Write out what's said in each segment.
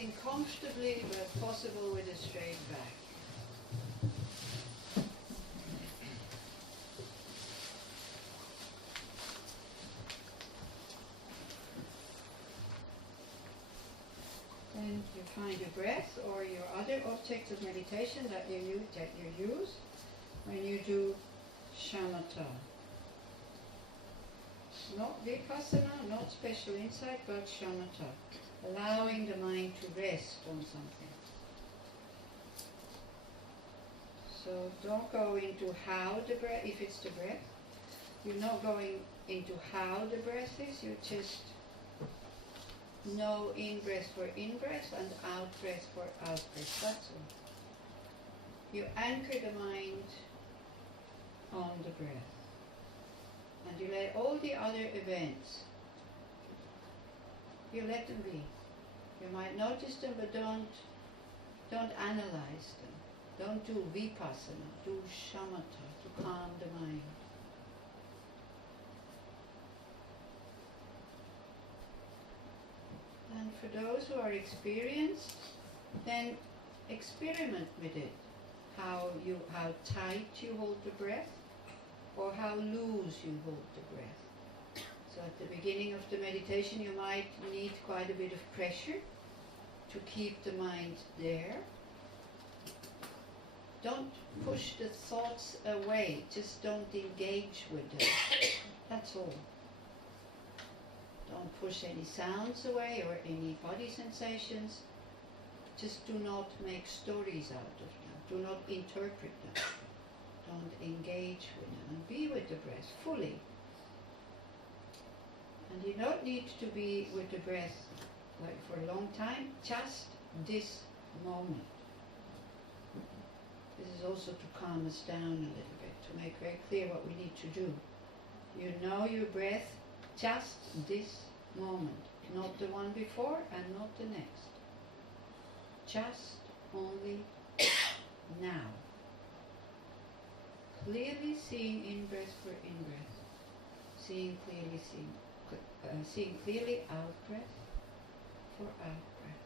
Sitting comfortably, but possible with a straight back. Then you find your breath or your other object of meditation that you use when you do shamatha. Not vipassana, not special insight, but shamatha. Allowing the mind to rest on something. So don't go into how the breath, if it's the breath, you're not going into how the breath is, you just know in-breath for in-breath and out-breath for out-breath, that's all. You anchor the mind on the breath. And you let all the other events, you let them be. You might notice them, but don't analyze them. Don't do vipassana, do shamatha to calm the mind. And for those who are experienced, then experiment with it. How tight you hold the breath, or how loose you hold the breath. So at the beginning of the meditation you might need quite a bit of pressure to keep the mind there. Don't push the thoughts away, just don't engage with them. That's all. Don't push any sounds away or any body sensations. Just do not make stories out of them. Do not interpret them. Don't engage with them. And be with the breath fully. And you don't need to be with the breath like for a long time, just this moment. This is also to calm us down a little bit, to make very clear what we need to do. You know your breath just this moment, not the one before and not the next. Just only now. Clearly seeing in-breath for in-breath. Seeing clearly out-breath for out-breath.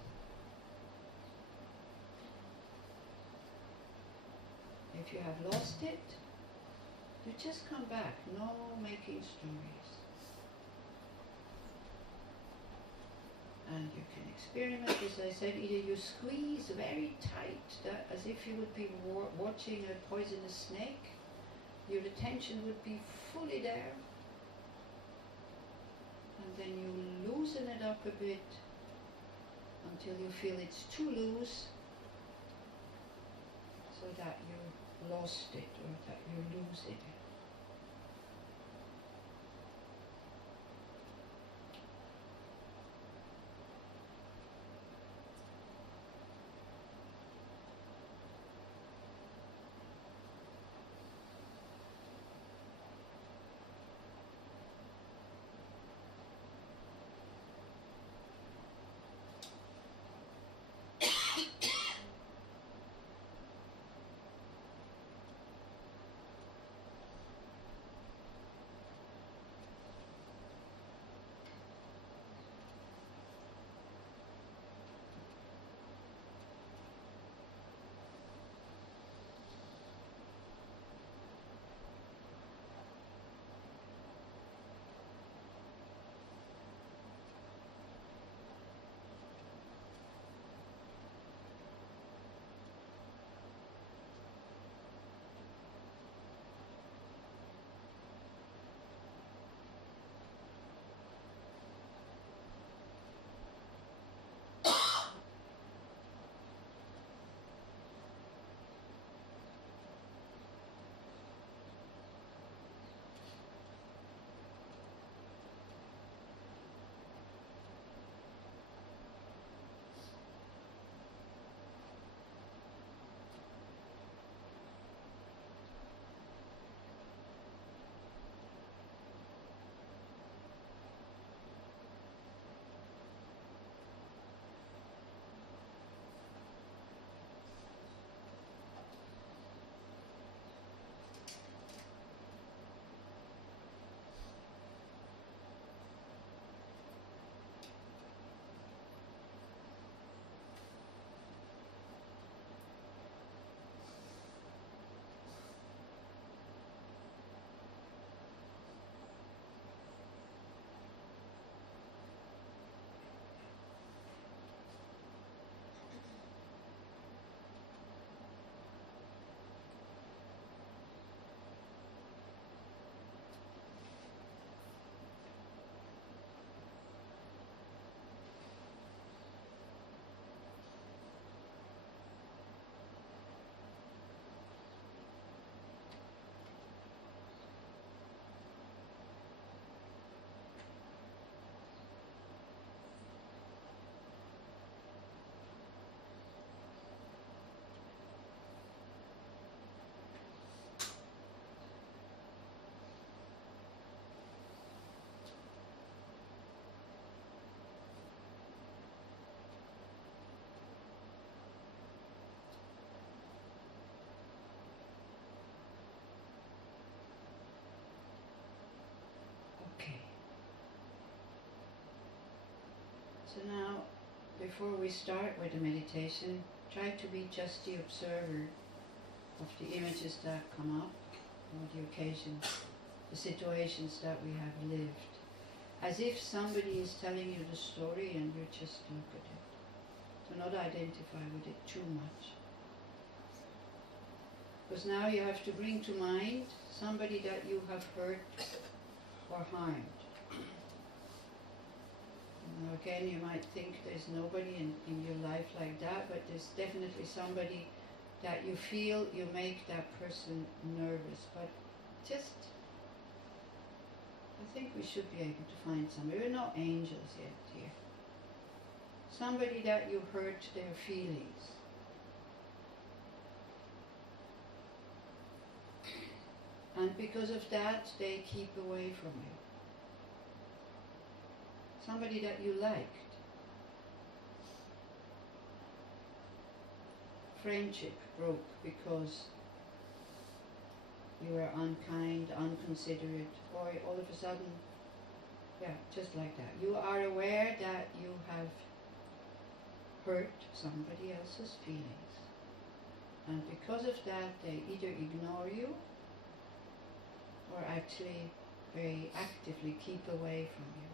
If you have lost it, you just come back, no making stories. And you can experiment, as I said, either you squeeze very tight, as if you would be watching a poisonous snake. Your attention would be fully there. And then you loosen it up a bit until you feel it's too loose, so that you lost it or that you lose it. So now, before we start with the meditation, try to be just the observer of the images that come up, or the occasions, the situations that we have lived. As if somebody is telling you the story and you just look at it. Do not identify with it too much. Because now you have to bring to mind somebody that you have hurt or harmed. Now again, you might think there's nobody in your life like that, but there's definitely somebody that you feel you make that person nervous. But just, I think we should be able to find somebody. We're not angels yet here. Somebody that you hurt their feelings. And because of that, they keep away from you. Somebody that you liked. Friendship broke because you were unkind, unconsiderate, or all of a sudden, yeah, just like that. You are aware that you have hurt somebody else's feelings. And because of that, they either ignore you or actually very actively keep away from you.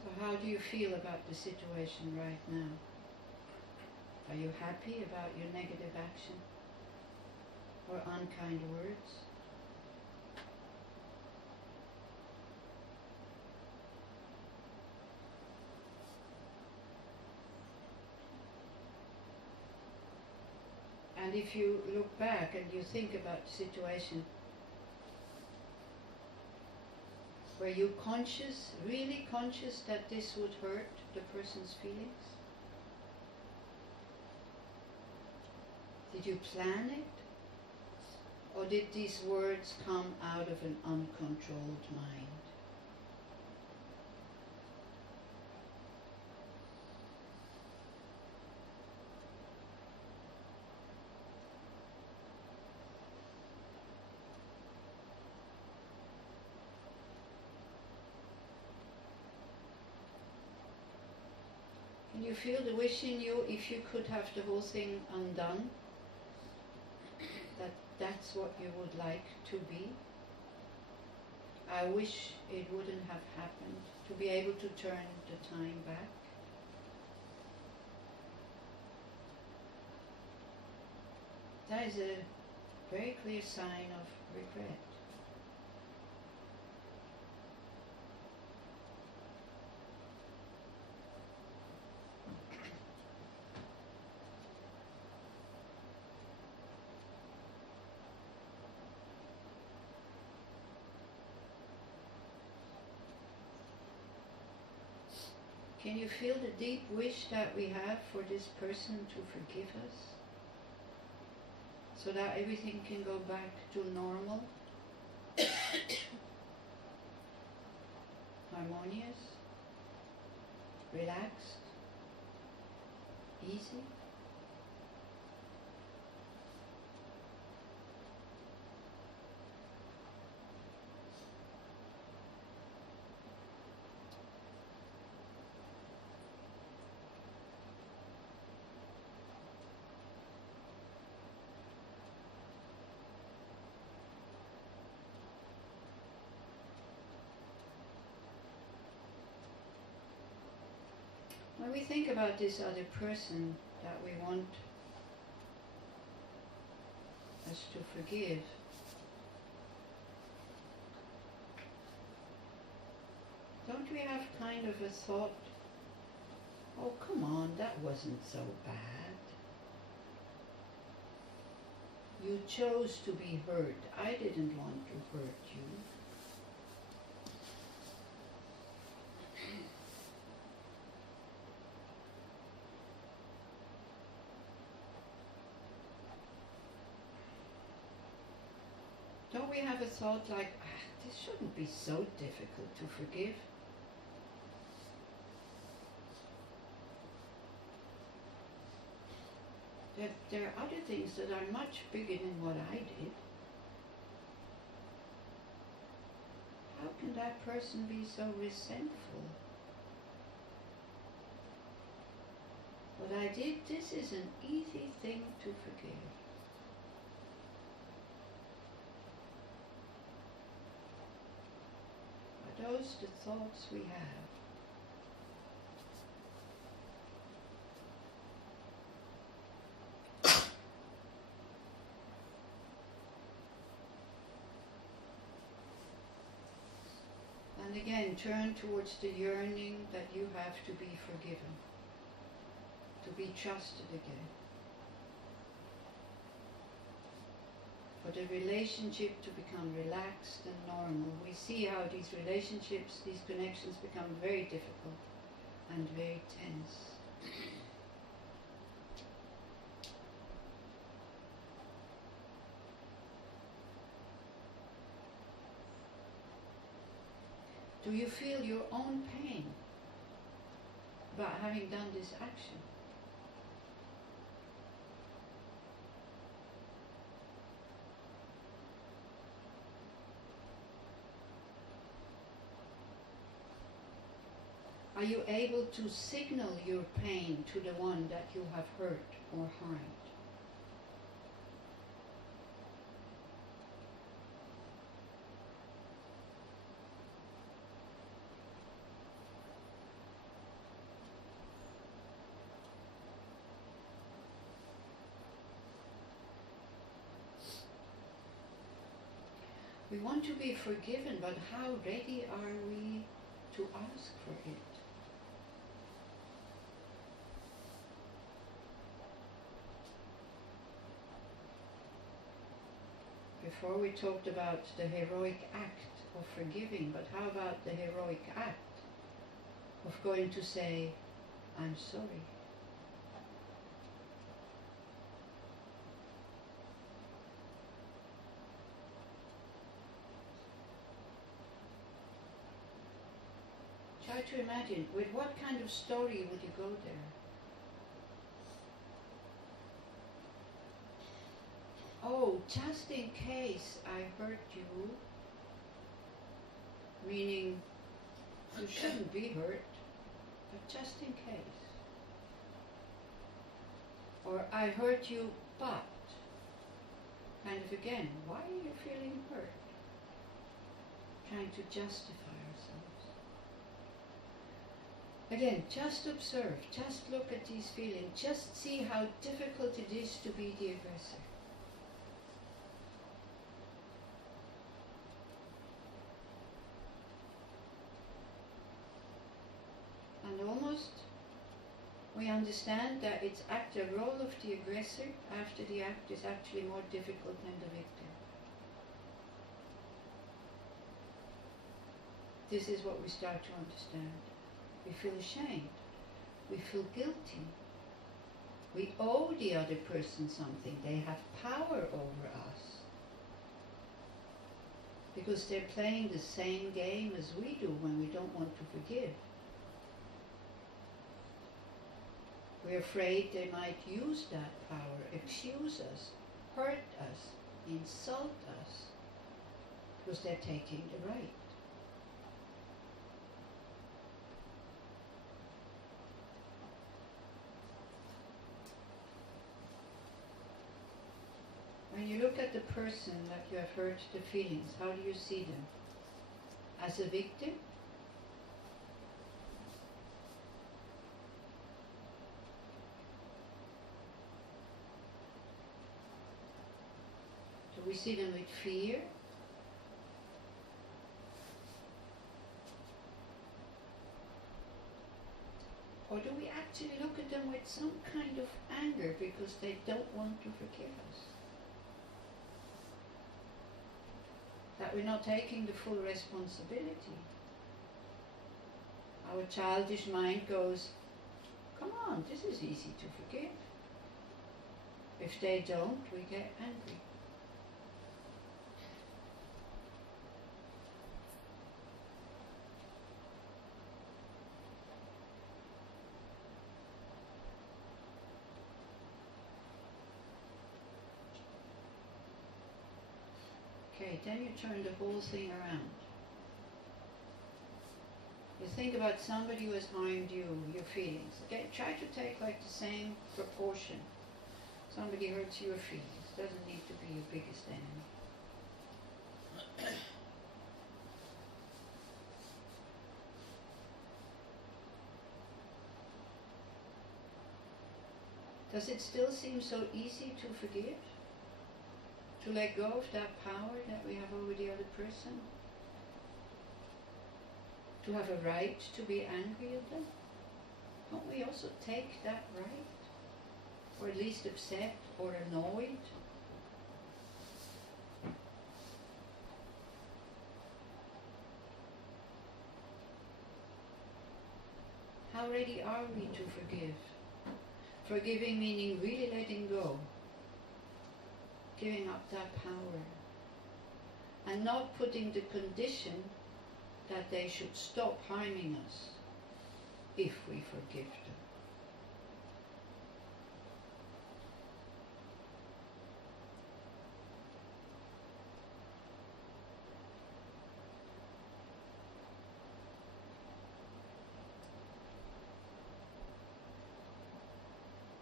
So how do you feel about the situation right now? Are you happy about your negative action or unkind words? And if you look back and you think about the situation, were you conscious, really conscious that this would hurt the person's feelings? Did you plan it? Or did these words come out of an uncontrolled mind? Can you feel the wish in you, if you could have the whole thing undone, that that's what you would like to be? I wish it wouldn't have happened, to be able to turn the time back. That is a very clear sign of regret. Can you feel the deep wish that we have for this person to forgive us? So that everything can go back to normal? Harmonious? Relaxed? Easy? When we think about this other person that we want us to forgive, don't we have kind of a thought, oh come on, that wasn't so bad. You chose to be hurt. I didn't want to hurt you. Don't we have a thought like, this shouldn't be so difficult to forgive? there are other things that are much bigger than what I did. How can that person be so resentful? What I did, this is an easy thing to forgive. Are those the thoughts we have? And again, turn towards the yearning that you have to be forgiven, to be trusted again, for the relationship to become relaxed and normal. We see how these relationships, these connections become very difficult and very tense. Do you feel your own pain about having done this action? Are you able to signal your pain to the one that you have hurt or harmed? We want to be forgiven, but how ready are we to ask for it? Before we talked about the heroic act of forgiving, but how about the heroic act of going to say, I'm sorry? Try to imagine, with what kind of story would you go there? Oh, just in case I hurt you, meaning you shouldn't be hurt, but just in case. Or I hurt you, but, kind of again, why are you feeling hurt? Trying to justify ourselves. Again, just observe, just look at these feelings, just see how difficult it is to be the aggressor. And almost we understand that it's the role of the aggressor after the act is actually more difficult than the victim. This is what we start to understand. We feel ashamed. We feel guilty. We owe the other person something. They have power over us. Because they're playing the same game as we do when we don't want to forgive. We're afraid they might use that power, accuse us, hurt us, insult us, because they're taking the right. When you look at the person that you have hurt the feelings, how do you see them? As a victim? Do we see them with fear? Or do we actually look at them with some kind of anger because they don't want to forgive us? That we're not taking the full responsibility. Our childish mind goes, come on, this is easy to forgive. If they don't, we get angry. Okay, then you turn the whole thing around. You think about somebody who has harmed you, your feelings. Okay, try to take like the same proportion. Somebody hurts your feelings. Doesn't need to be your biggest enemy. Does it still seem so easy to forgive? To let go of that power that we have over the other person? To have a right to be angry at them? Don't we also take that right? Or at least upset or annoyed? How ready are we to forgive? Forgiving meaning really letting go, giving up that power, and not putting the condition that they should stop harming us if we forgive them.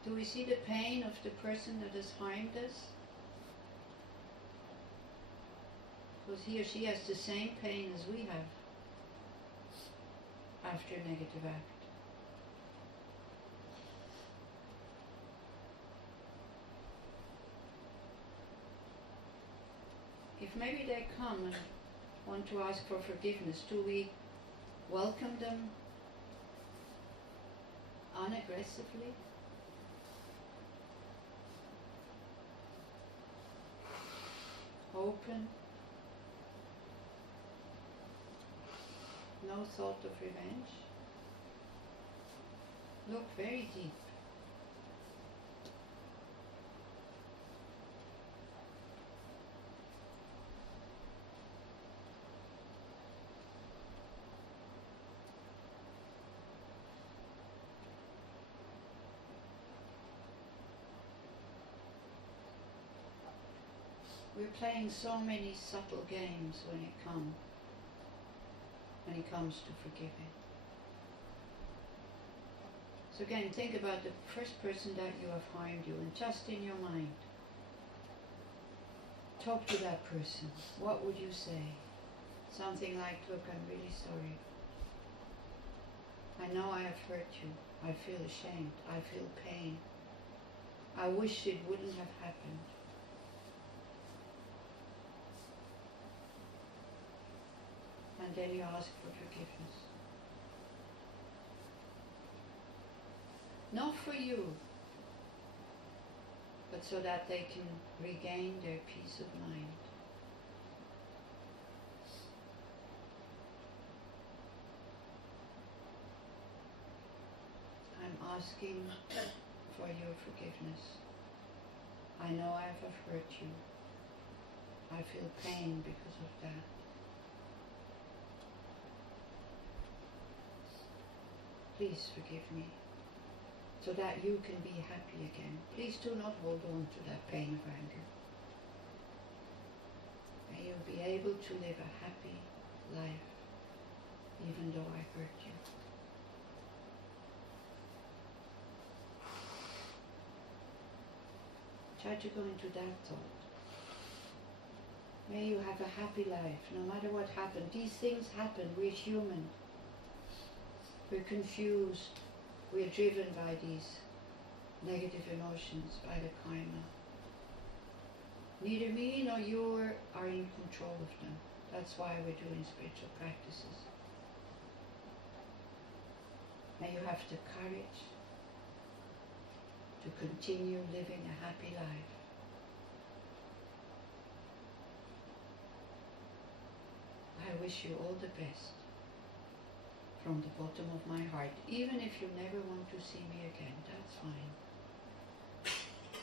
Do we see the pain of the person that has harmed us? Because he or she has the same pain as we have after a negative act. If maybe they come and want to ask for forgiveness, do we welcome them unaggressively? Open, no thought of revenge. Look very deep. We're playing so many subtle games when it comes to forgiving. So again, think about the first person that you have harmed you, and just in your mind, talk to that person. What would you say? Something like, look, I'm really sorry. I know I have hurt you. I feel ashamed. I feel pain. I wish it wouldn't have happened. And then you ask for forgiveness. Not for you, but so that they can regain their peace of mind. I'm asking for your forgiveness. I know I have hurt you. I feel pain because of that. Please forgive me, so that you can be happy again. Please do not hold on to that pain of anger. May you be able to live a happy life, even though I hurt you. Try to go into that thought. May you have a happy life, no matter what happened. These things happen, we're human. We're confused, we're driven by these negative emotions, by the karma. Neither me nor you are in control of them. That's why we're doing spiritual practices. May you have the courage to continue living a happy life. I wish you all the best. From the bottom of my heart, even if you never want to see me again, that's fine.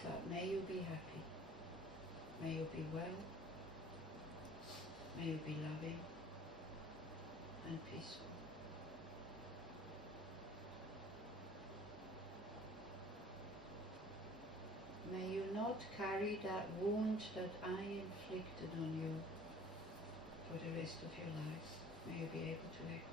But may you be happy, may you be well, may you be loving and peaceful. May you not carry that wound that I inflicted on you able to let go.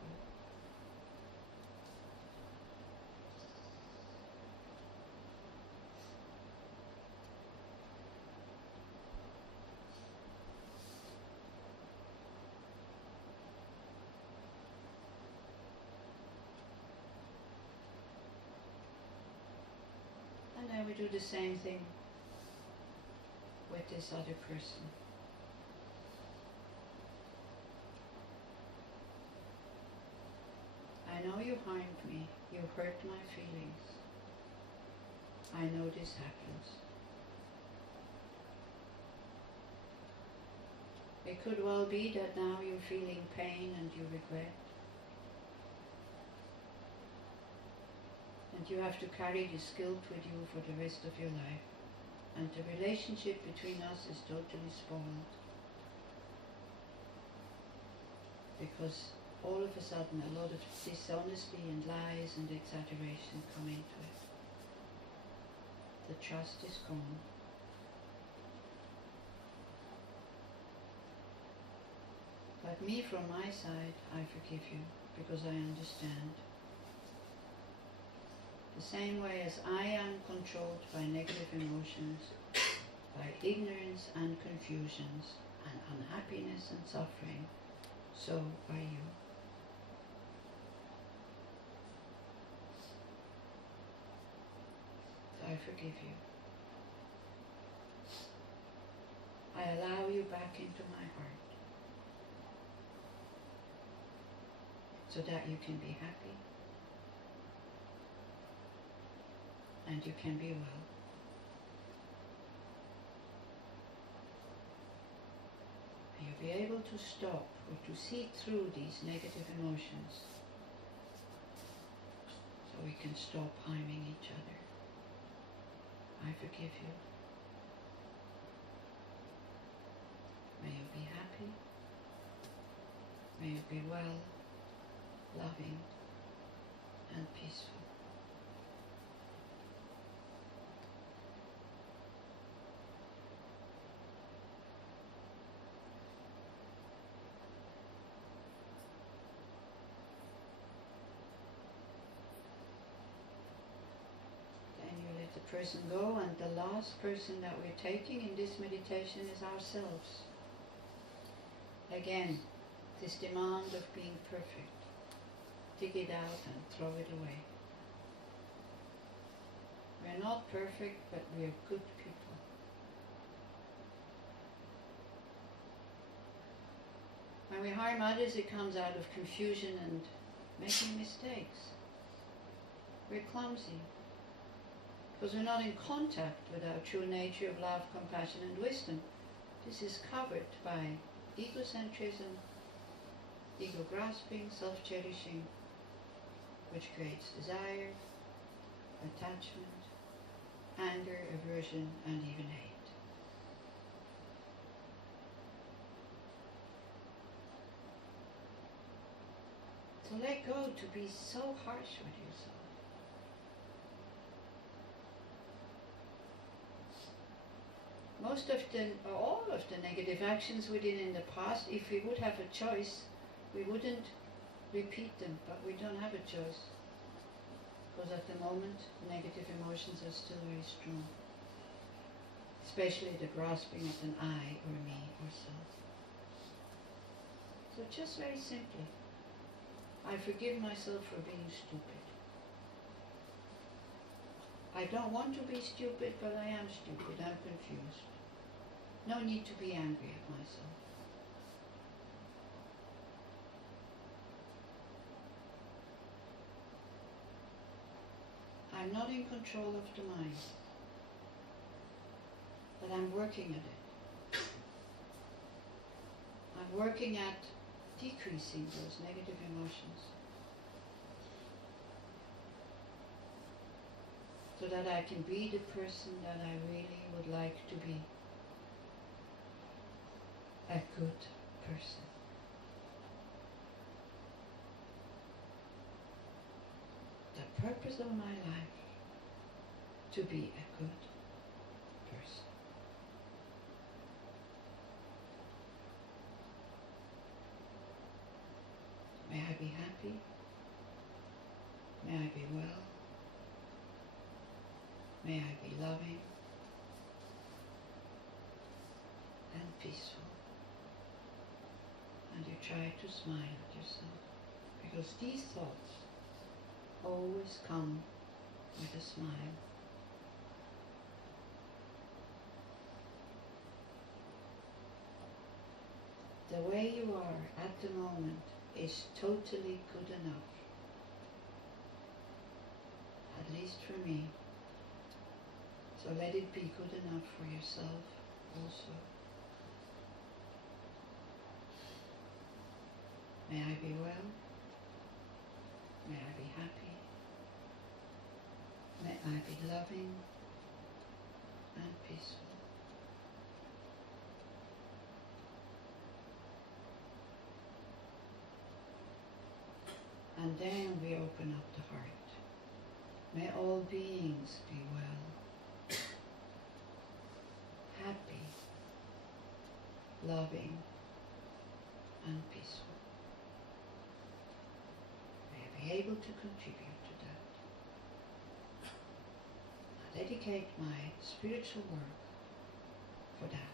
And then we do the same thing with this other person. I know you harmed me, you hurt my feelings. I know this happens. It could well be that now you're feeling pain and you regret. And you have to carry this guilt with you for the rest of your life. And the relationship between us is totally spoiled. Because all of a sudden a lot of dishonesty and lies and exaggeration come into it. The trust is gone. But me, from my side, I forgive you because I understand. The same way as I am controlled by negative emotions, by ignorance and confusions, and unhappiness and suffering, so are you. So I forgive you. I allow you back into my heart, so that you can be happy and you can be well. And you'll be able to stop or to see through these negative emotions, so we can stop harming each other. I forgive you. May you be happy. May you be well, loving, and peaceful. Then you let the person go, and the last person that we're taking in this meditation is ourselves. Again, this demand of being perfect. Dig it out and throw it away. We're not perfect, but we're good people. When we harm others, it comes out of confusion and making mistakes. We're clumsy, because we're not in contact with our true nature of love, compassion and wisdom. This is covered by egocentrism, ego grasping, self-cherishing, which creates desire, attachment, anger, aversion, and even hate. So let go to be so harsh with yourself. All of the negative actions we did in the past, if we would have a choice, we wouldn't repeat them, but we don't have a choice. Because at the moment, negative emotions are still very strong. Especially the grasping of an I or me or self. So just very simply, I forgive myself for being stupid. I don't want to be stupid, but I am stupid. I'm confused. No need to be angry at myself. I'm not in control of the mind, but I'm working at it. I'm working at decreasing those negative emotions, so that I can be the person that I really would like to be. A good person. The purpose of my life, to be a good person. May I be happy? May I be well? May I be loving and peaceful? And you try to smile at yourself, because these thoughts always come with a smile. The way you are at the moment is totally good enough, at least for me. So let it be good enough for yourself also. May I be well? May I be happy? May I be loving and peaceful? And then we open up the heart. May all beings be well, happy, loving, and peaceful. May I be able to contribute to that. I dedicate my spiritual work for that.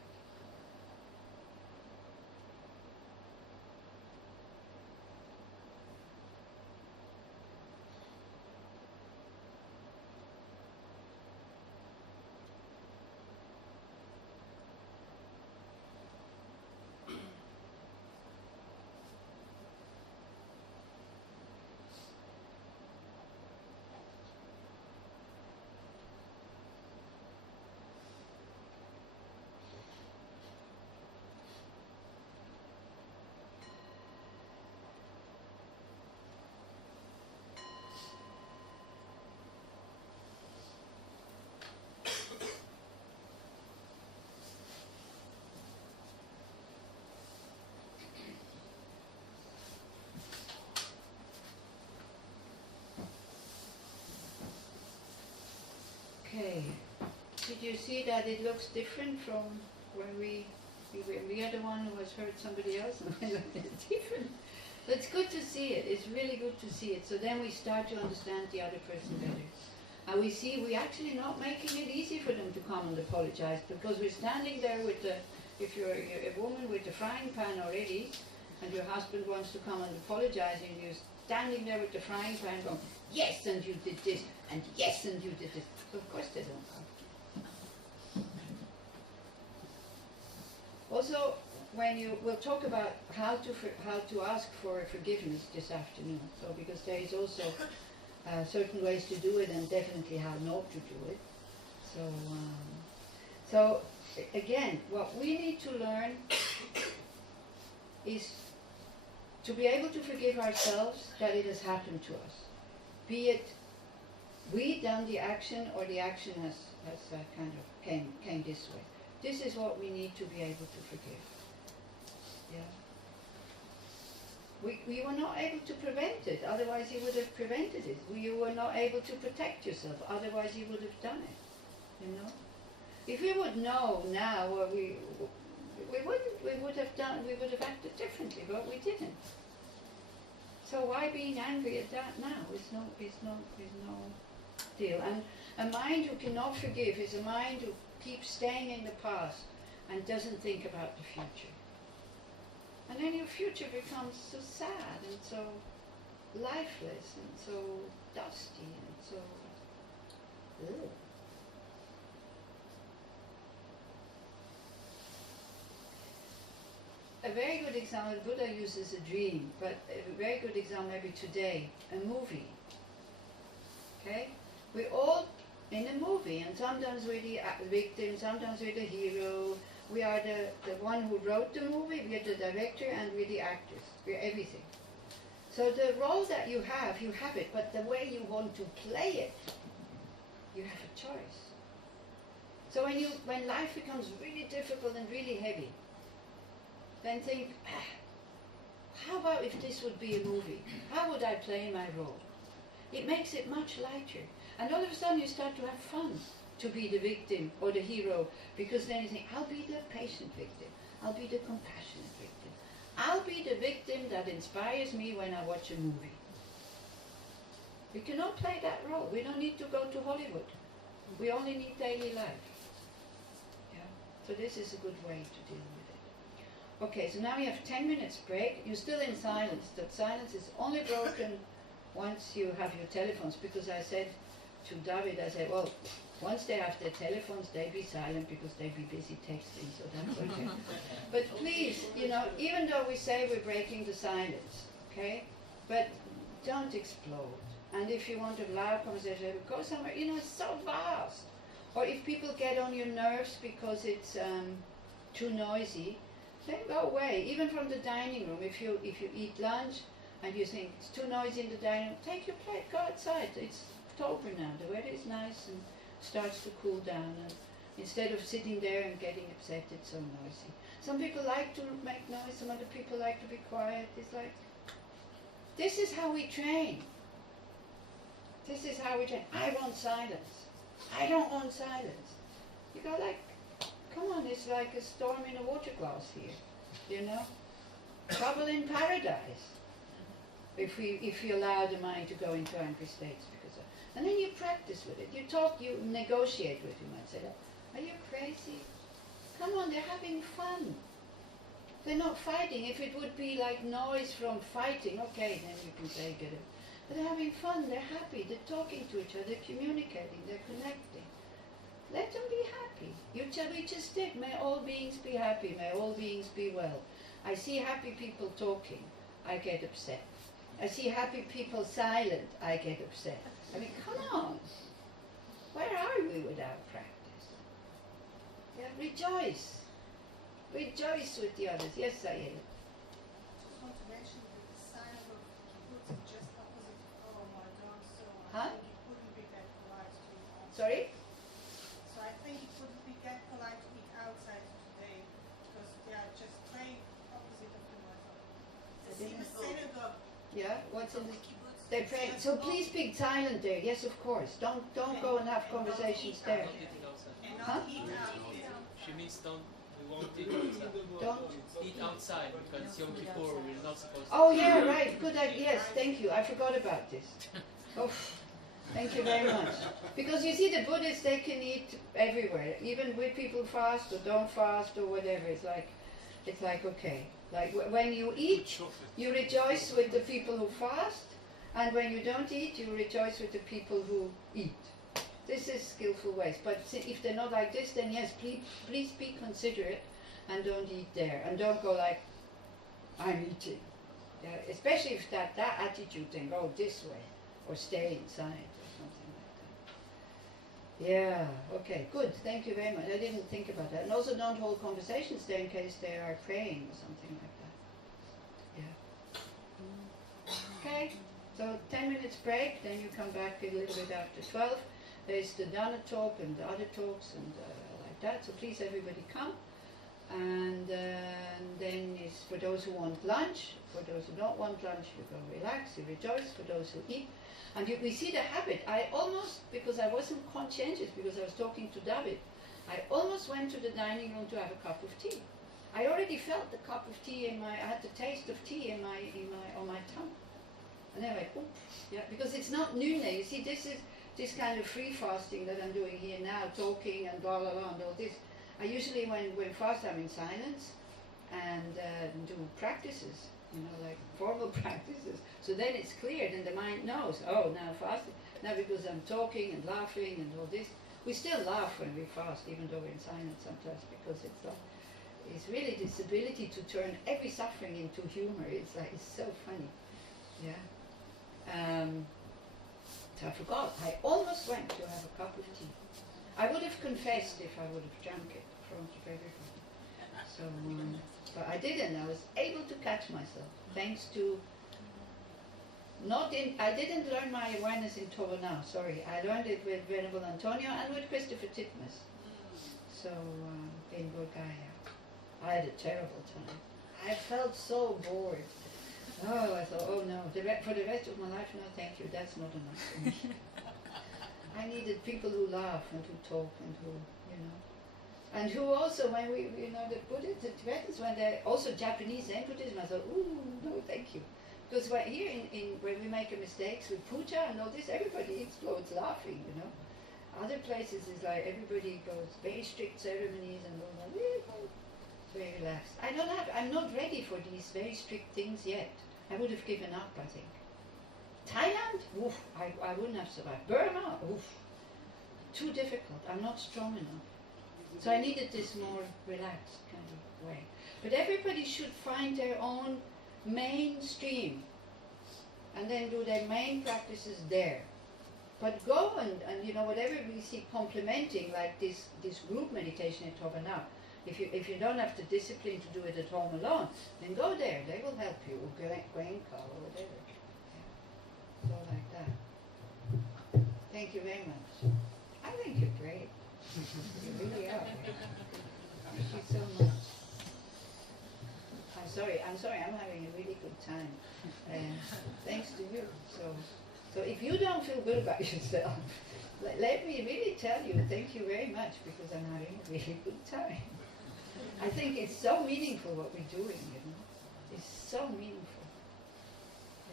Okay, did you see that it looks different from when we are the one who has heard somebody else? It's different. But it's good to see it. It's really good to see it. So then we start to understand the other person better. And we see we're actually not making it easy for them to come and apologize, because we're standing there with the, if you're a woman with the frying pan already, and your husband wants to come and apologize, and you're standing there with the frying pan going, yes, and you did this, and yes, and you did this. So of course they don't come. Also, we'll talk about how to ask for forgiveness this afternoon. So because there is also certain ways to do it, and definitely how not to do it. So again, what we need to learn is to be able to forgive ourselves that it has happened to us, be it we done the action or the action has kind of came this way. This is what we need to be able to forgive. Yeah. We were not able to prevent it, otherwise you would have prevented it. You were not able to protect yourself, otherwise you would have done it. You know? If we would know now, or we would have acted differently, but we didn't. So why being angry at that now? It's no deal. And a mind who cannot forgive is a mind who keeps staying in the past and doesn't think about the future. And then your future becomes so sad and so lifeless and so dusty and so ugh. A very good example, Buddha uses a dream, but a very good example maybe today, a movie. Okay? We're all in a movie, and sometimes we're the victim, sometimes we're the hero. We are the one who wrote the movie, we're the director, and we're the actors. We're everything. So the role that you have it, but the way you want to play it, you have a choice. So when life becomes really difficult and really heavy, then think, how about if this would be a movie? How would I play my role? It makes it much lighter. And all of a sudden you start to have fun to be the victim or the hero, because then you think, I'll be the patient victim. I'll be the compassionate victim. I'll be the the victim that inspires me when I watch a movie. We cannot play that role. We don't need to go to Hollywood. We only need daily life. Yeah. So this is a good way to deal with it. Okay, so now we have 10 minutes break. You're still in silence. That silence is only broken once you have your telephones, because I said to David, I said, well, once they have their telephones, they be silent because they be busy texting, so that's okay. But please, you know, even though we say we're breaking the silence, okay, but don't explode. And if you want a loud conversation, go somewhere, you know, it's so vast. Or if people get on your nerves because it's too noisy, then go away. Even from the dining room, if you eat lunch and you think it's too noisy in the dining room, take your plate, go outside. It's October now, the weather is nice and starts to cool down, and instead of sitting there and getting upset, it's so noisy. Some people like to make noise, some other people like to be quiet. It's like, this is how we train. This is how we train. I want silence. I don't want silence. You go like, come on, it's like a storm in a water glass here, you know? Trouble in paradise. If you allow the mind to go into angry states. And then you practice with it. You talk, you negotiate with him. I say, are you crazy? Come on, they're having fun. They're not fighting. If it would be like noise from fighting, okay, then you can say get it. But they're having fun, they're happy, they're talking to each other, they're communicating, they're connecting. Let them be happy. We just did. May all beings be happy, may all beings be well. I see happy people talking, I get upset. I see happy people silent, I get upset. I mean, come on. Where are we without practice? Yeah, rejoice. Rejoice with the others. Yes, Sayed. I just want to mention that the sign of Kipur is just opposite of oh my God, so I think it wouldn't be that polite to eat outside. Sorry? So I think it wouldn't be that polite to eat outside today, because they are just playing opposite of the Mazar. It's in the synagogue. Yeah, what's in the they pray. So please be silent there. Yes, of course. Don't go and have conversations there. And not eat out there. She means we won't eat outside. Don't Eat outside because it's Yom Kippur, we're not supposed to. Oh yeah, right. Good idea. Yes, thank you. I forgot about this. Oh, thank you very much. Because you see, the Buddhists, they can eat everywhere, even with people fast or don't fast or whatever. It's like okay. Like when you eat, you rejoice with the people who fast. And when you don't eat, you rejoice with the people who eat. This is skillful ways. But if they're not like this, then yes, please be considerate and don't eat there. And don't go like, I'm eating. Yeah, especially if that attitude, then go this way or stay inside or something like that. Yeah, okay, good. Thank you very much. I didn't think about that. And also don't hold conversations there in case they are praying or something like that. Yeah. Okay. So 10 minutes break, then you come back a little bit after 12. There's the Dana talk and the other talks and like that. So please everybody come. And then is for those who want lunch. For those who don't want lunch, you go relax, you rejoice. For those who eat. And we see the habit. I almost, because I wasn't conscientious, because I was talking to David, I almost went to the dining room to have a cup of tea. I already felt the cup of tea I had the taste of tea on my tongue. And then I went, oops, yeah, because it's not noon. You see, this is this kind of free fasting that I'm doing here now, talking and blah, blah, blah, and all this. I usually, when fast, I'm in silence and do practices, you know, like formal practices. So then it's clear, then the mind knows, oh, now fasting. Now because I'm talking and laughing and all this. We still laugh when we fast, even though we're in silence sometimes, because it's really this ability to turn every suffering into humor. It's so funny, yeah. So I forgot. I almost went to have a cup of tea. I would have confessed if I would have drunk it in front of everybody. So, but I didn't. I was able to catch myself thanks to I didn't learn my awareness in Tovana. Sorry, I learned it with Venerable Antonio and with Christopher Titmus. So in Bulgaria, I had a terrible time. I felt so bored. Oh, I thought, oh no, for the rest of my life, no thank you, that's not enough for me. I needed people who laugh and who talk and who, you know. And who also, when we, you know, the Buddhists, the Tibetans, when they're also Japanese and Buddhism, I thought, ooh, no, thank you. Because here when we make a mistakes with puja and all this, everybody explodes laughing, you know. Other places is like everybody goes very strict ceremonies and all that. Very relaxed. I'm not ready for these very strict things yet. I would have given up, I think. Thailand, oof, I wouldn't have survived. Burma, oof, too difficult. I'm not strong enough. So I needed this more relaxed kind of way. But everybody should find their own mainstream and then do their main practices there. But go and you know, whatever we see complementing, like this group meditation at Tobana, if you don't have the discipline to do it at home alone, then go there. They will help you, or Gwenka or whatever. Yeah. Go like that. Thank you very much. I think you're great. You really are. Thank you so much. I'm sorry, I'm having a really good time. Thanks to you. So if you don't feel good about yourself, let me really tell you, thank you very much, because I'm having a really good time. I think it's so meaningful what we're doing, you know. It's so meaningful.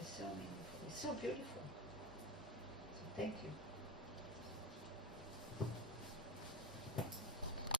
It's so meaningful. It's so beautiful. So thank you.